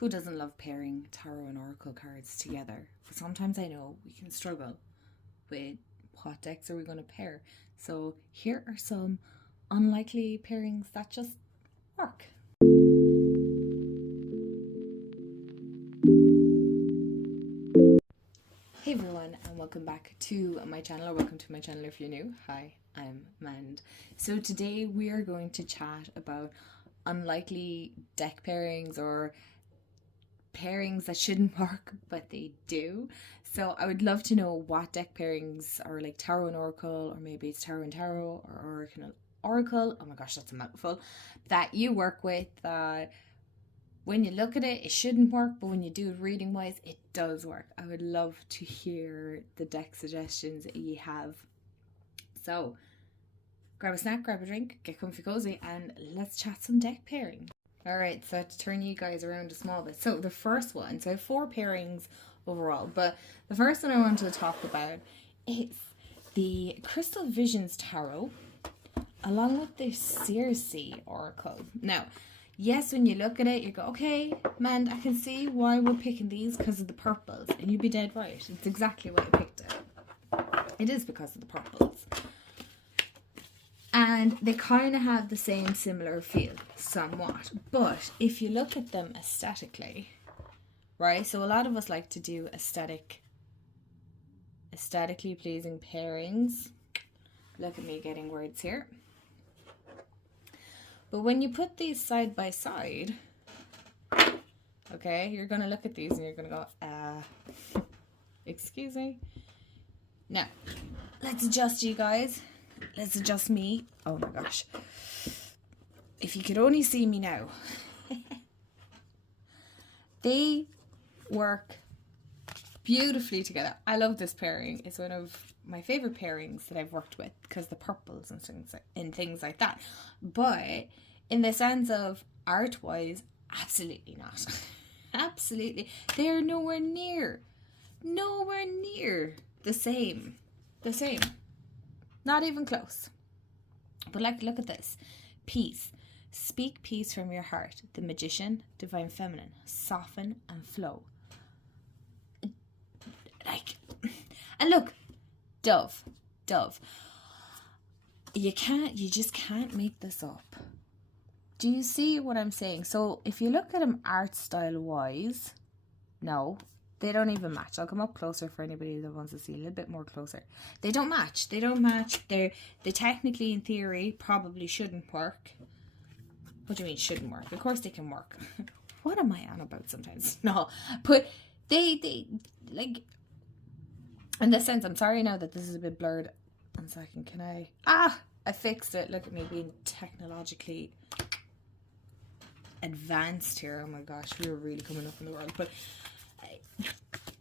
Who doesn't love pairing tarot and oracle cards together? But sometimes I know we can struggle with what decks are we going to pair. So here are some unlikely pairings that just work. Hey everyone, and welcome back to my channel, or welcome to my channel if you're new. Hi, I'm Mand. So today we are going to chat about unlikely deck pairings, or pairings that shouldn't work but they do. So I would love to know what deck pairings are, like tarot and oracle, or maybe it's tarot and tarot, or oracle and oracle, oh my gosh, that's a mouthful, that you work with, that when you look at it, it shouldn't work, but when you do it reading wise, it does work. I would love to hear the deck suggestions that you have. So grab a snack, grab a drink, get comfy cozy, and let's chat some deck pairing. Alright, so to turn you guys around a small bit. So the first one, so I have 4 pairings overall, but the first one I wanted to talk about is the Crystal Visions Tarot, along with the Circe Oracle. Now, yes, when you look at it, you go, okay, man, I can see why we're picking these because of the purples. And you'd be dead right. It's exactly why I picked it. It is because of the purples. And they kind of have the same similar feel, somewhat. But if you look at them aesthetically, right? So a lot of us like to do aesthetically pleasing pairings. Look at me getting words here. But when you put these side by side, okay, you're going to look at these and you're going to go, excuse me. Now, let's adjust you guys. Let's adjust me. Oh my gosh. If you could only see me now. They work beautifully together. I love this pairing. It's one of my favorite pairings that I've worked with because the purples and things like that. But in the sense of art wise, absolutely not. Absolutely. They're nowhere near the same. Not even close. But like, look at this. Peace. Speak peace from your heart. The Magician, Divine Feminine. Soften and flow. Like, and look, Dove. You just can't make this up. Do you see what I'm saying? So if you look at them art style wise, no, they don't even match. I'll come up closer for anybody that wants to see a little bit more closer. They don't match. They technically, in theory, probably shouldn't work. What do you mean shouldn't work? Of course they can work. What am I on about sometimes? No, but they like, in this sense, I'm sorry now that this is a bit blurred. 1 second, can I? I fixed it. Look at me being technologically advanced here. Oh my gosh, we were really coming up in the world. But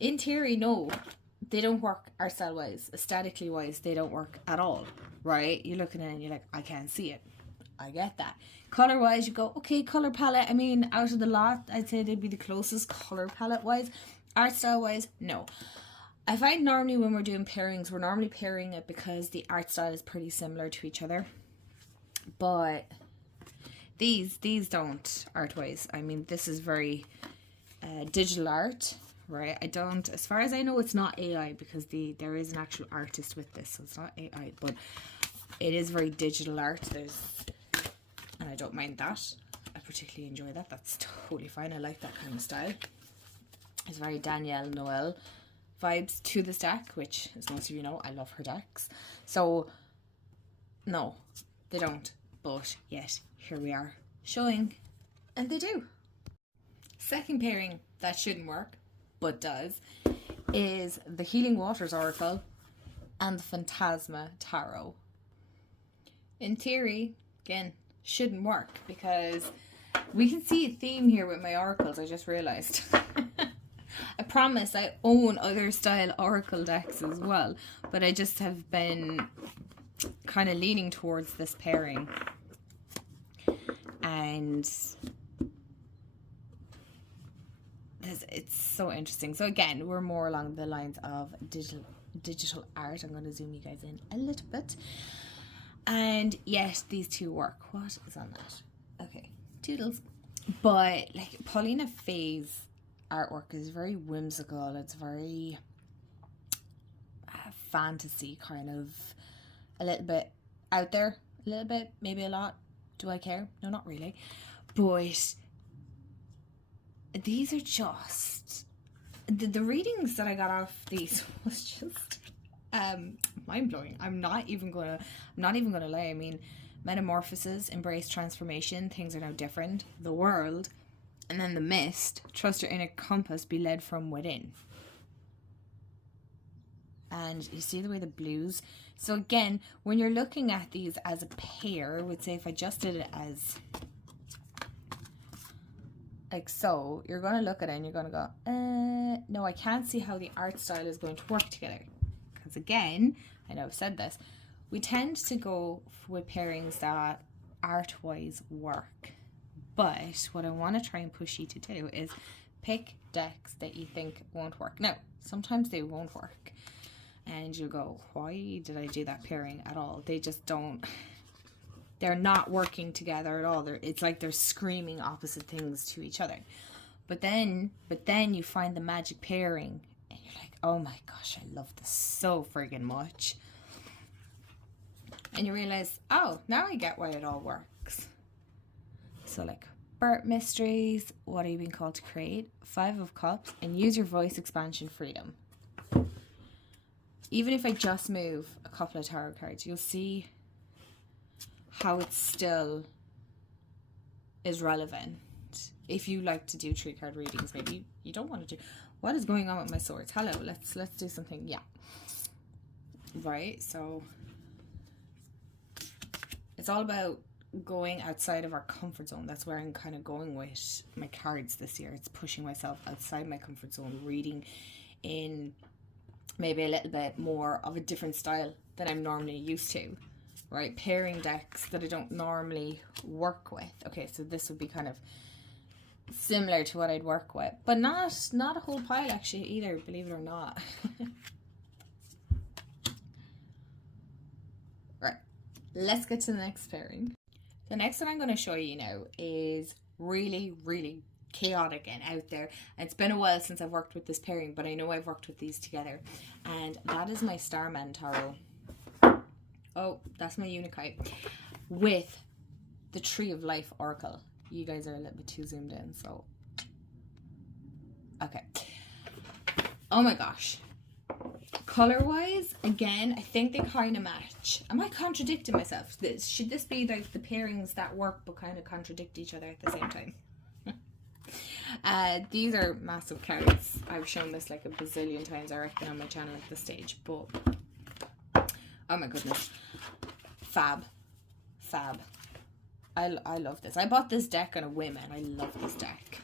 in theory, no, they don't work art style wise, aesthetically wise, they don't work at all, right? You're looking at it and you're like, I can't see it. I get that. Color wise, you go, okay, color palette. I mean, out of the lot, I'd say they'd be the closest color palette wise. Art style wise, no. I find normally when we're doing pairings, we're normally pairing it because the art style is pretty similar to each other. But these don't art wise. I mean, this is very digital art, right? As far as I know, it's not AI because there is an actual artist with this, so it's not AI, but it is very digital art. And I don't mind that. I particularly enjoy that. That's totally fine. I like that kind of style. It's very Danielle Noel vibes to this deck, which, as most of you know, I love her decks. So, no, they don't. But yet, here we are showing, and they do. Second pairing that shouldn't work, but does, is the Healing Waters Oracle and the Phantasma Tarot. In theory, again, shouldn't work because we can see a theme here with my oracles. I just realized. I promise I own other style oracle decks as well, but I just have been kind of leaning towards this pairing. And it's so interesting. So again, we're more along the lines of digital art. I'm going to zoom you guys in a little bit. And yes, these two work. What is on that? Okay, toodles. But like Paulina Faye's artwork is very whimsical. It's very fantasy, kind of a little bit out there, a little bit, maybe a lot. Do I care? No, not really. But these are just the readings that I got off these was just mind blowing. I'm not even gonna lie. I mean, metamorphosis, embrace transformation, things are now different. The world, and then the mist, trust your inner compass, be led from within. And you see the way the blues. So again, when you're looking at these as a pair, I would say if I just did it as like so, you're going to look at it and you're going to go, no, I can't see how the art style is going to work together. Because again, I know I've said this, we tend to go with pairings that art-wise work. But what I want to try and push you to do is pick decks that you think won't work. Now, sometimes they won't work. And you'll go, why did I do that pairing at all? They just don't, they're not working together at all. It's like they're screaming opposite things to each other. But then you find the magic pairing and you're like, oh my gosh, I love this so friggin' much. And you realize, oh, now I get why it all works. So like, Birth Mysteries, what are you being called to create? 5 of Cups, and use your voice expansion freedom. Even if I just move a couple of tarot cards, you'll see how it still is relevant. If you like to do 3-card readings, maybe you don't want to do. What is going on with my swords? Hello, let's do something. Yeah. Right, so it's all about going outside of our comfort zone. That's where I'm kind of going with my cards this year. It's pushing myself outside my comfort zone, reading in maybe a little bit more of a different style than I'm normally used to, right? Pairing decks that I don't normally work with. Okay, so this would be kind of similar to what I'd work with, but not a whole pile actually either, believe it or not. Right, let's get to the next pairing. The next one I'm going to show you now is really, really chaotic and out there. And it's been a while since I've worked with this pairing, but I know I've worked with these together. And that is my Starman Tarot. Oh, that's my Unakite. With the Tree of Life Oracle. You guys are a little bit too zoomed in, so. Okay. Oh my gosh. Color-wise, again, I think they kind of match. Am I contradicting myself? Should this be like the pairings that work but kind of contradict each other at the same time? These are massive cards. I've shown this like a bazillion times, I reckon, on my channel at this stage. But, oh my goodness. Fab. I love this. I bought this deck on a whim and I love this deck.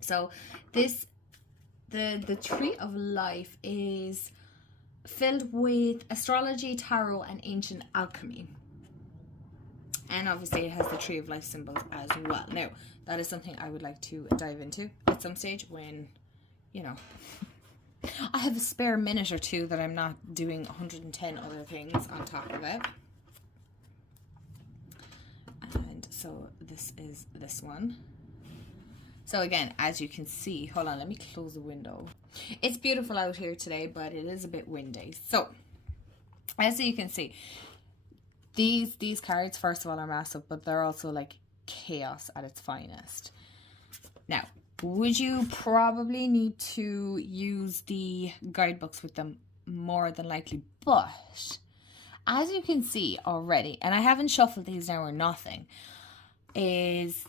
So, the Tree of Life is filled with astrology, tarot, and ancient alchemy. And obviously it has the Tree of Life symbols as well. Now, that is something I would like to dive into at some stage when, you know, I have a spare minute or two that I'm not doing 110 other things on top of it. And so this is this one. So again, as you can see, hold on, let me close the window. It's beautiful out here today, but it is a bit windy. So, as you can see, these cards, first of all, are massive, but they're also like chaos at its finest. Now, would you probably need to use the guidebooks with them? More than likely, but as you can see already, and I haven't shuffled these now or nothing, is,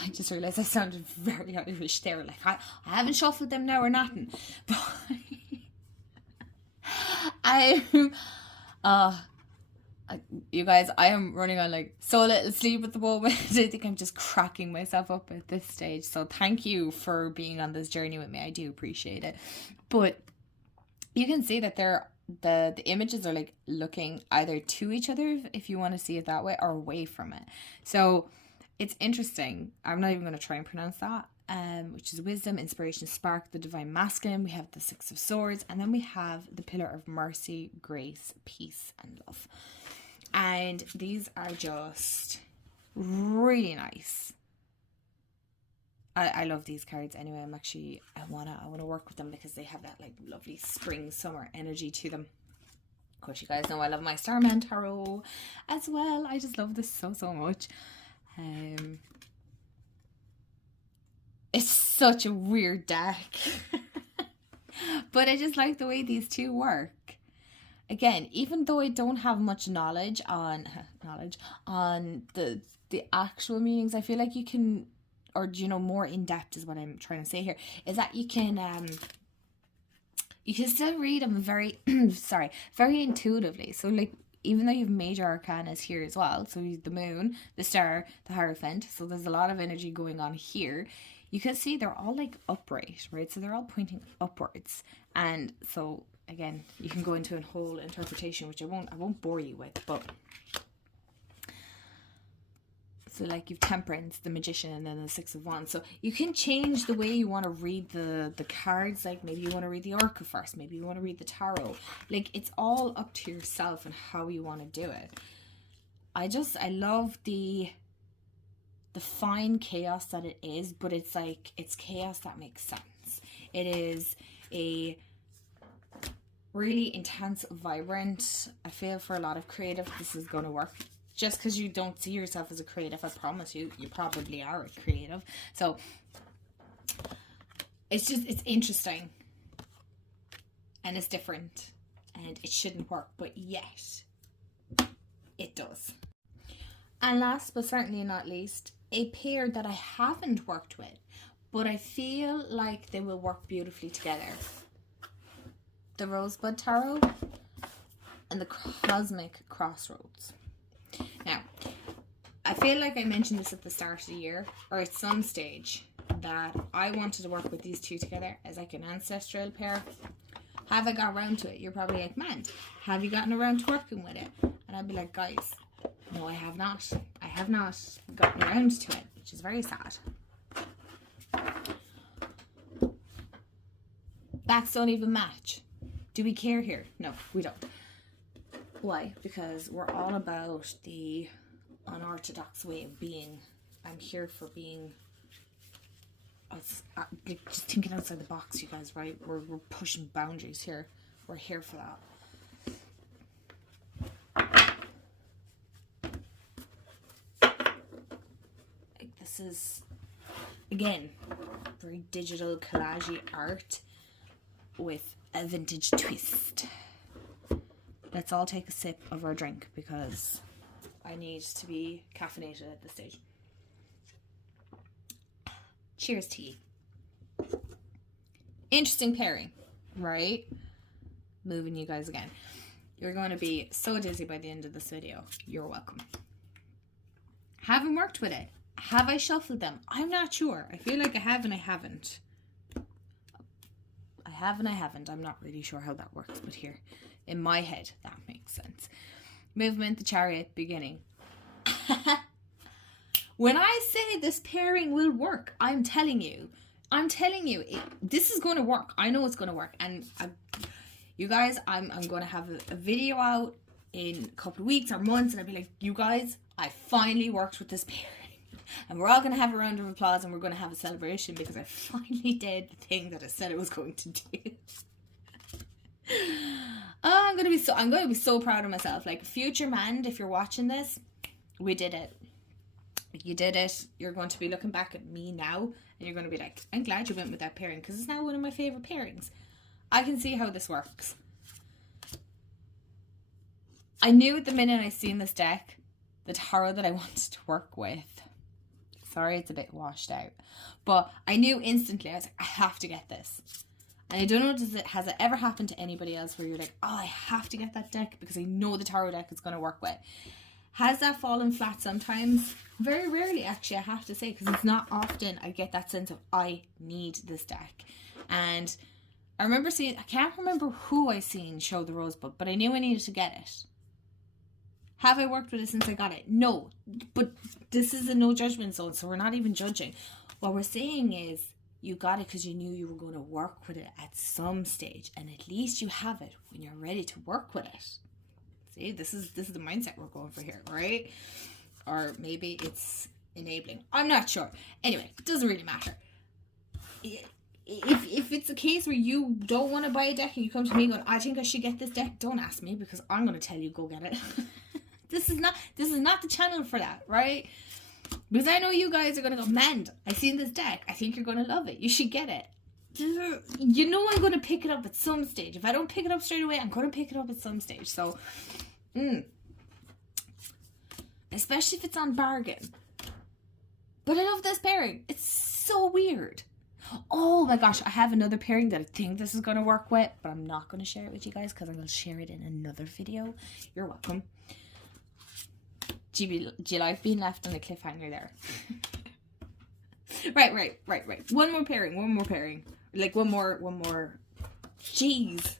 I just realized I sounded very Irish there, like I haven't shuffled them now or nothing, but you guys, I am running on like so little sleep at the moment. I think I'm just cracking myself up at this stage, so thank you for being on this journey with me. I do appreciate it. But you can see that the images are like looking either to each other, if you want to see it that way, or away from it. So it's interesting. I'm not even going to try and pronounce that. Which is wisdom, inspiration, spark, the divine masculine. We have the 6 of swords, and then we have the pillar of mercy, grace, peace, and love. And these are just really nice. I love these cards anyway. I wanna work with them because they have that like lovely spring summer energy to them. Of course, you guys know I love my Starman Tarot as well. I just love this so much. It's such a weird deck. But I just like the way these two work. Again, even though I don't have much knowledge on the actual meanings, I feel like you can, or you know, more in depth is what I'm trying to say here, is that you can still read them very very intuitively. So like, even though you've major arcanas here as well, so the moon, the star, the Hierophant, so there's a lot of energy going on here. You can see they're all like upright, right? So they're all pointing upwards. And so again, you can go into a whole interpretation, which I won't bore you with, but so like you've Temperance, the Magician, and then the Six of Wands. So you can change the way you want to read the cards. Like maybe you want to read the Oracle first, maybe you want to read the Tarot. Like it's all up to yourself and how you want to do it. I love the fine chaos that it is, but it's like, it's chaos that makes sense. It is a really intense, vibrant. I feel for a lot of creative, this is going to work. Just because you don't see yourself as a creative, I promise you probably are a creative. So it's interesting and it's different and it shouldn't work, but yet it does. And last but certainly not least, a pair that I haven't worked with, but I feel like they will work beautifully together. The Rosebud Tarot and the Cosmic Crossroads. Now, I feel like I mentioned this at the start of the year, or at some stage, that I wanted to work with these two together as like an ancestral pair. Have I got around to it? You're probably like, man, have you gotten around to working with it? And I'd be like, guys, no, I have not. I have not gotten around to it, which is very sad. Backs don't even match. Do we care here? No, we don't. Why? Because we're all about the unorthodox way of being. I'm here for being, just thinking outside the box, you guys, right? We're pushing boundaries here. We're here for that. Like, this is, again, very digital collage art with a vintage twist. Let's all take a sip of our drink because I need to be caffeinated at this stage. Cheers to you. Interesting pairing, right? Moving you guys again. You're going to be so dizzy by the end of this video. You're welcome. Haven't worked with it. Have I shuffled them? I'm not sure. I feel like I have and I haven't. I have and I haven't. I'm not really sure how that works, but here, in my head, that makes sense. Movement, the Chariot, beginning. When I say this pairing will work, I'm telling you, this is going to work. I know it's going to work. And you guys, I'm going to have a video out in a couple of weeks or months, and I'll be like, you guys, I finally worked with this pairing. And we're all going to have a round of applause and we're going to have a celebration because I finally did the thing that I said I was going to do. Oh, I'm going to be so proud of myself. Like, future man, if you're watching this, we did it. You did it. You're going to be looking back at me now and you're going to be like, I'm glad you went with that pairing because it's now one of my favorite pairings. I can see how this works. I knew at the minute I seen this deck, the tarot that I wanted to work with. Sorry, it's a bit washed out. But I knew instantly, I was like, I have to get this. And I don't know, has it ever happened to anybody else where you're like, oh, I have to get that deck because I know the tarot deck is going to work with. Has that fallen flat sometimes? Very rarely, actually, I have to say, because it's not often I get that sense of, I need this deck. And I remember seeing, I can't remember who I seen show the Rosebud, but I knew I needed to get it. Have I worked with it since I got it? No, but this is a no judgment zone, so we're not even judging. What we're saying is you got it because you knew you were going to work with it at some stage, and at least you have it when you're ready to work with it. See, this is the mindset we're going for here, right? Or maybe it's enabling. I'm not sure. Anyway, it doesn't really matter. if it's a case where you don't want to buy a deck and you come to me going, I think I should get this deck, don't ask me, because I'm going to tell you go get it. This is not the channel for that, right? Because I know you guys are going to go, man, I seen this deck, I think you're going to love it, you should get it. You know I'm going to pick it up at some stage. If I don't pick it up straight away, I'm going to pick it up at some stage. So, especially if it's on bargain. But I love this pairing. It's so weird. Oh my gosh, I have another pairing that I think this is going to work with, but I'm not going to share it with you guys because I'm going to share it in another video. You're welcome. Do you like being left on a cliffhanger there? Right. One more pairing. Like one more. Jeez.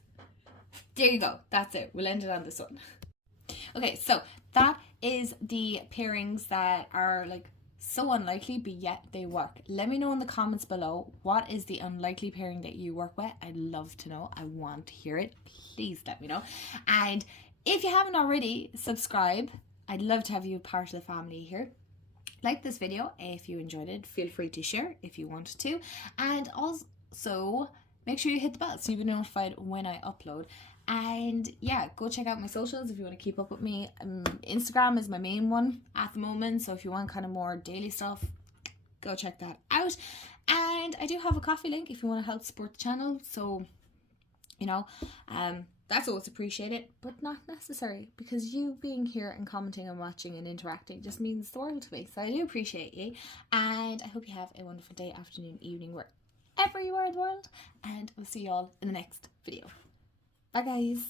There you go. That's it. We'll end it on this one. Okay, so that is the pairings that are like so unlikely, but yet they work. Let me know in the comments below, what is the unlikely pairing that you work with? I'd love to know. I want to hear it. Please let me know. And if you haven't already, subscribe. I'd love to have you part of the family here. Like this video if you enjoyed it. Feel free to share if you wanted to. And also, make sure you hit the bell so you'll be notified when I upload. And yeah, go check out my socials if you want to keep up with me. Instagram is my main one at the moment. So if you want kind of more daily stuff, go check that out. And I do have a coffee link if you want to help support the channel. So, you know, that's always appreciated, but not necessary, because you being here and commenting and watching and interacting just means the world to me. So I do appreciate you, and I hope you have a wonderful day, afternoon, evening, wherever you are in the world, and I'll see you all in the next video. Bye guys.